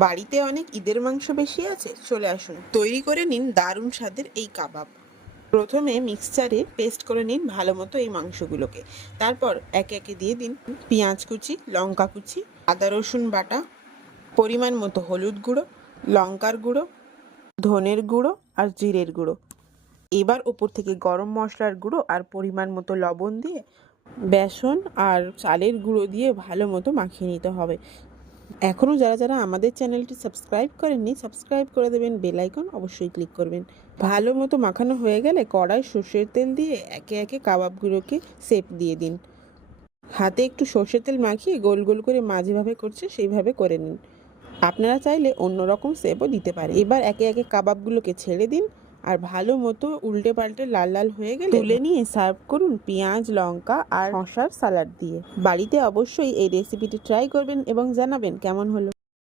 বাড়িতে অনেক ঈদের মাংস বেশি আছে, চলে আসুন তৈরি করে নিন দারুণ স্বাদের এই কাবাব। প্রথমে মিক্সচারে পেস্ট করে নিন ভালো মতো এই মাংসগুলোকে। তারপর একে একে দিয়ে দিন পেঁয়াজ কুচি, লঙ্কা কুচি, আদা রসুন বাটা, পরিমাণ মতো হলুদ গুঁড়ো, লঙ্কার গুঁড়ো, ধনের গুঁড়ো আর জিরের গুঁড়ো। এবার ওপর থেকে গরম মশলার গুঁড়ো আর পরিমাণ মতো লবণ দিয়ে বেসন আর চালের গুঁড়ো দিয়ে ভালো মতো মাখিয়ে নিতে হবে। এখনও যারা যারা আমাদের চ্যানেলটি সাবস্ক্রাইব করেননি, সাবস্ক্রাইব করে দেবেন, বেল আইকন অবশ্যই ক্লিক করবেন। ভালো মতো মাখানো হয়ে গেলে কড়াই সর্ষের তেল দিয়ে একে একে কাবাবগুলোকে শেপ দিয়ে দিন। হাতে একটু সর্ষের তেল মাখিয়ে গোল গোল করে যেভাবে করছে সেইভাবে করে নিন। আপনারা চাইলে অন্য রকম শেপও দিতে পারেন। এবার একে একে কাবাবগুলোকে ছেড়ে দিন আর ভালো মতো উল্টে পাল্টে লাল লাল হয়ে গেলে তুলে নিয়ে সার্ভ করুন পেঁয়াজ, লঙ্কা আর শসার সালাড দিয়ে। বাড়িতে অবশ্যই এই রেসিপিটি ট্রাই করবেন এবং জানাবেন কেমন হলো।